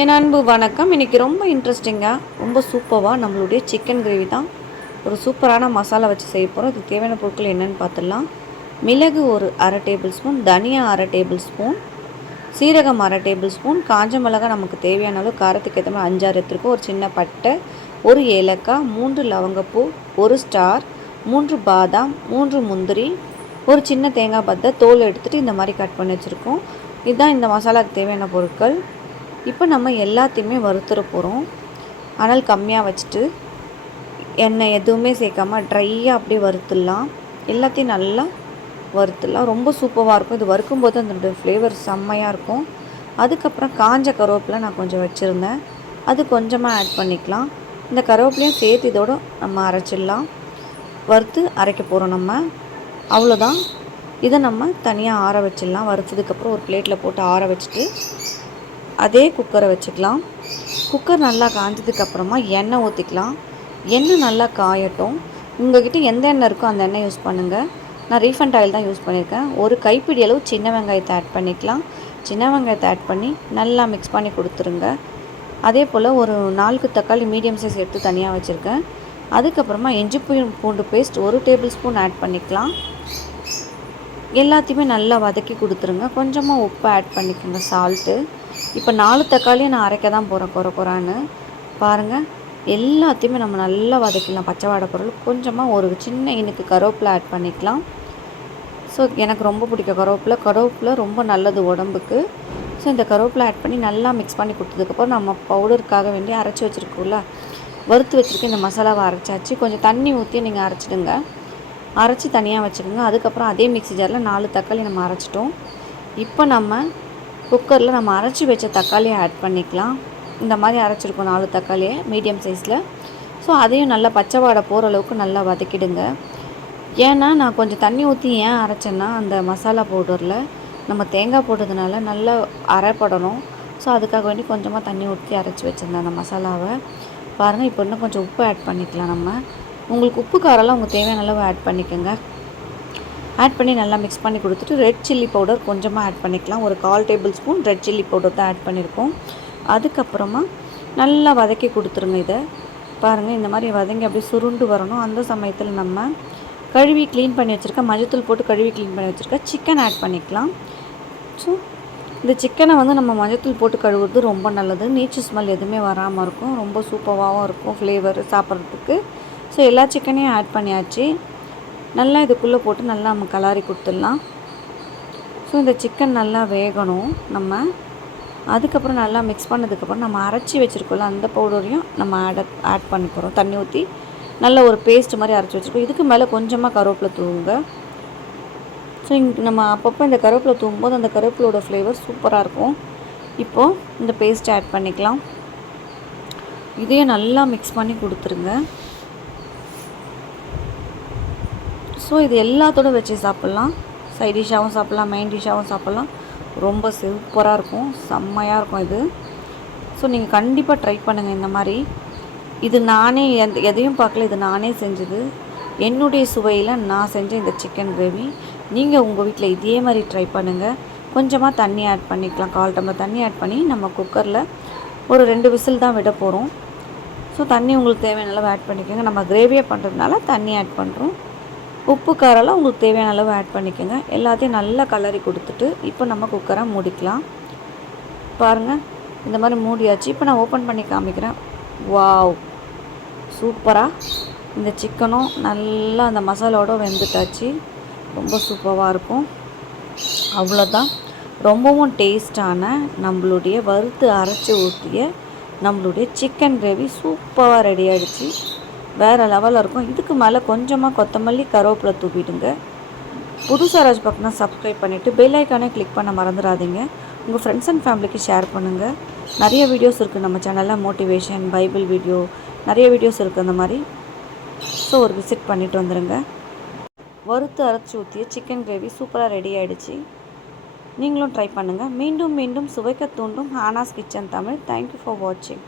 என் அன்பு வணக்கம். இன்றைக்கி ரொம்ப இன்ட்ரெஸ்டிங்காக ரொம்ப சூப்பராக நம்மளுடைய சிக்கன் கிரேவி தான் ஒரு சூப்பரான மசாலா வச்சு செய்ய போகிறோம். இதுக்கு தேவையான பொருட்கள் என்னென்னு பார்த்துடலாம். மிளகு ஒரு அரை டேபிள் ஸ்பூன், தனியா அரை டேபிள் ஸ்பூன், சீரகம் அரை டேபிள் ஸ்பூன், காஞ்ச மிளகா நமக்கு தேவையான அளவு காரத்துக்கு ஏற்ற மாதிரி 5-6 எடுத்துருக்கோம். ஒரு சின்ன பட்டை, ஒரு ஏலக்காய், 3 லவங்கப்பூ, ஒரு ஸ்டார், 3 பாதாம், 3 முந்திரி, ஒரு சின்ன தேங்காய் பத்தை தோல் எடுத்துகிட்டு இந்த மாதிரி கட் பண்ணி வச்சுருக்கோம். இதுதான் இந்த மசாலாவுக்கு தேவையான பொருட்கள். இப்போ நம்ம எல்லாத்தையுமே வறுத்துற போகிறோம். அனல் கம்மியாக வச்சுட்டு எண்ணெய் எதுவுமே சேர்க்காமல் ட்ரையாக அப்படியே வறுத்துடலாம். எல்லாத்தையும் நல்லா வறுத்துடலாம். ரொம்ப சூப்பராக இருக்கும். இது வறுக்கும்போது அதோட ஃப்ளேவர் செம்மையாக இருக்கும். அதுக்கப்புறம் காஞ்ச கருவேப்பிலை நான் கொஞ்சம் வச்சுருந்தேன், அது கொஞ்சமாக ஆட் பண்ணிக்கலாம். இந்த கருவேப்பிலையும் சேர்த்து இதோடு நம்ம அரைச்சிடலாம். வறுத்து அரைக்க போகிறோம் நம்ம. அவ்வளோதான். இதை நம்ம தனியாக ஆற வச்சிடலாம். வறுத்ததுக்கப்புறம் ஒரு பிளேட்டில் போட்டு ஆற வச்சுட்டு அதே குக்கரை வச்சுக்கலாம். குக்கர் நல்லா காஞ்சதுக்கப்புறமா எண்ணெய் ஊற்றிக்கலாம். எண்ணெய் நல்லா காயட்டும். உங்கள்கிட்ட எந்த எண்ணெய் இருக்கோ அந்த எண்ணெய் யூஸ் பண்ணுங்கள். நான் ரீஃபண்ட் ஆயில் தான் யூஸ் பண்ணியிருக்கேன். ஒரு கைப்பிடி அளவு சின்ன வெங்காயத்தை ஆட் பண்ணிக்கலாம். சின்ன வெங்காயத்தை ஆட் பண்ணி நல்லா மிக்ஸ் பண்ணி கொடுத்துருங்க. அதே போல் ஒரு 4 தக்காளி மீடியம் சைஸ் எடுத்து தனியாக வச்சுருக்கேன். அதுக்கப்புறமா இஞ்சி பூண்டு பேஸ்ட் 1 டேபிள் ஸ்பூன் ஆட் பண்ணிக்கலாம். எல்லாத்தையுமே நல்லா வதக்கி கொடுத்துருங்க. கொஞ்சமாக உப்பு ஆட் பண்ணிக்கோங்க, சால்ட்டு. இப்போ 4 தக்காளியும் நான் அரைக்க தான் போகிறேன் குறான்னு பாருங்கள். எல்லாத்தையுமே நம்ம நல்லா வதக்கிடலாம். பச்சை வாடை பொருள் கொஞ்சமாக ஒரு சின்ன இனுக்கு கருவேப்பிலை ஆட் பண்ணிக்கலாம். ஸோ எனக்கு ரொம்ப பிடிக்கும் கருவேப்பிலை ரொம்ப நல்லது உடம்புக்கு. ஸோ இந்த கருவேப்பிலை ஆட் பண்ணி நல்லா மிக்ஸ் பண்ணி கொடுத்ததுக்கப்புறம் நம்ம பவுடருக்காக வேண்டி அரைச்சி வச்சுருக்கோம்ல, வறுத்து வச்சுருக்க இந்த மசாலாவை அரைச்சாச்சு. கொஞ்சம் தண்ணி ஊற்றி நீங்கள் அரைச்சிடுங்க. அரைச்சி தனியாக வச்சுக்கோங்க. அதுக்கப்புறம் அதே மிக்ஸி ஜாரில் 4 தக்காளி நம்ம அரைச்சிட்டோம். இப்போ நம்ம குக்கரில் நம்ம அரைச்சி வச்ச தக்காளியை ஆட் பண்ணிக்கலாம். இந்த மாதிரி அரைச்சிருக்கோம் 4 தக்காளியை மீடியம் சைஸில். ஸோ அதையும் நல்லா பச்சை வாடை போகிற அளவுக்கு நல்லா வதக்கிடுங்க. ஏன்னா நான் கொஞ்சம் தண்ணி ஊற்றி ஏன் அரைச்சேன்னா, அந்த மசாலா பவுடரில் நம்ம தேங்காய் போட்டதுனால நல்லா அரைப்படணும். ஸோ அதுக்காக வேண்டி கொஞ்சமாக தண்ணி ஊற்றி அரைச்சி வச்சுருந்தேன் அந்த மசாலாவை. பாருங்கள், இப்போ இன்னும் கொஞ்சம் உப்பு ஆட் பண்ணிக்கலாம் நம்ம. உங்களுக்கு உப்பு காரெல்லாம் உங்கள் தேவையான அளவு ஆட் பண்ணிக்கோங்க. ஆட் பண்ணி நல்லா மிக்ஸ் பண்ணி கொடுத்துட்டு ரெட் சில்லி பவுடர் கொஞ்சமாக ஆட் பண்ணிக்கலாம். ஒரு 1/4 table spoon red chilli powder தான் ஆட் பண்ணியிருக்கோம். அதுக்கப்புறமா நல்லா வதக்கி கொடுத்துருங்க. இதை பாருங்கள், இந்த மாதிரி வதங்கி அப்படியே சுருண்டு வரணும். அந்த சமயத்தில் நம்ம கழுவி க்ளீன் பண்ணி வச்சுருக்க மஞ்சத்தூள் போட்டு கழுவி க்ளீன் பண்ணி வச்சுருக்க சிக்கன் ஆட் பண்ணிக்கலாம். ஸோ இந்த சிக்கனை நம்ம மஞ்சத்தூள் போட்டு கழுவுறது ரொம்ப நல்லது. நீச்சு ஸ்மெல் எதுவுமே வராமல் இருக்கும். ரொம்ப சூப்பராகவும் இருக்கும் ஃப்ளேவர் சாப்பிட்றதுக்கு. ஸோ எல்லா சிக்கனையும் ஆட் பண்ணியாச்சு. நல்லா இதுக்குள்ளே போட்டு நல்லா நம்ம கலாரி கொடுத்துடலாம். ஸோ இந்த சிக்கன் நல்லா வேகணும் நம்ம. அதுக்கப்புறம் நல்லா மிக்ஸ் பண்ணதுக்கப்புறம் நம்ம அரைச்சி வச்சுருக்கோம்ல அந்த பவுடரையும் நம்ம ஆட் பண்ணி போகிறோம். தண்ணி ஊற்றி நல்ல ஒரு பேஸ்ட் மாதிரி அரைச்சி வச்சுருக்கோம். இதுக்கு மேலே கொஞ்சமாக கருவேப்பிலை தூவுங்க. ஸோ நம்ம அப்பப்போ இந்த கருவேப்பிலை தூவும்போது அந்த கருவேப்பிலோட ஃப்ளேவர் சூப்பராக இருக்கும். இப்போது இந்த பேஸ்ட் ஆட் பண்ணிக்கலாம். இதையும் நல்லா மிக்ஸ் பண்ணி கொடுத்துருங்க. ஸோ இது எல்லாத்தோடு வச்சு சாப்பிட்லாம். சைட் டிஷ்ஷாகவும் சாப்பிட்லாம், மெயின் டிஷ்ஷாகவும் சாப்பிட்லாம். ரொம்ப சூப்பராக இருக்கும், செம்மையாக இருக்கும் இது. ஸோ நீங்கள் கண்டிப்பாக ட்ரை பண்ணுங்கள் இந்த மாதிரி. இது நானே எதையும் பார்க்கல, இது நானே செஞ்சது. என்னுடைய சுவையில் நான் செஞ்ச இந்த சிக்கன் கிரேவி நீங்கள் உங்கள் வீட்டில் இதே மாதிரி ட்ரை பண்ணுங்கள். கொஞ்சமாக தண்ணி ஆட் பண்ணிக்கலாம். 1/4 டம்ளர் தண்ணி ஆட் பண்ணி நம்ம குக்கரில் ஒரு 2 விசில் தான் விட போகிறோம். ஸோ தண்ணி உங்களுக்கு தேவையான அளவு ஆட் பண்ணிக்கோங்க. நம்ம கிரேவியாக பண்ணுறதுனால தண்ணி ஆட் பண்ணுறோம். உப்பு காரெல்லாம் உங்களுக்கு தேவையான அளவு ஆட் பண்ணிக்கோங்க. எல்லாத்தையும் நல்லா கலரி கொடுத்துட்டு இப்போ நம்ம குக்கரை மூடிக்கலாம். பாருங்கள், இந்த மாதிரி மூடியாச்சு. இப்போ நான் ஓப்பன் பண்ணி காமிக்கிறேன். வாவ், சூப்பராக இந்த சிக்கனும் நல்லா அந்த மசாலாவோட வெந்துட்டாச்சு. ரொம்ப சூப்பராக இருக்கும். அவ்வளோதான். ரொம்பவும் டேஸ்டான நம்மளுடைய வறுத்து அரைச்சி ஊற்றிய நம்மளுடைய சிக்கன் கிரேவி சூப்பராக ரெடி ஆகிடுச்சு. வேறு லெவலில் இருக்கும். இதுக்கு மேலே கொஞ்சமாக கொத்தமல்லி கருவேப்பிலை தூவிடுங்க. புதுசாக யாராச்சும் பார்க்கணுன்னா சப்ஸ்கிரைப் பண்ணிவிட்டு பெல் ஐக்கானே கிளிக் பண்ண மறந்துடாதீங்க. உங்கள் ஃப்ரெண்ட்ஸ் அண்ட் ஃபேமிலிக்கு ஷேர் பண்ணுங்கள். நிறைய வீடியோஸ் இருக்குது நம்ம சேனலில், மோட்டிவேஷன், பைபிள் வீடியோ, நிறைய வீடியோஸ் இருக்குது அந்த மாதிரி. ஸோ ஒரு விசிட் பண்ணிவிட்டு வந்துடுங்க. வறுத்து அரைச்சி ஊற்றிய சிக்கன் கிரேவி சூப்பராக ரெடி ஆகிடுச்சு. நீங்களும் ட்ரை பண்ணுங்கள். மீண்டும் மீண்டும் சுவைக்க தூண்டும் ஹானாஸ் கிச்சன் தமிழ். தேங்க்யூ ஃபார் வாட்சிங்.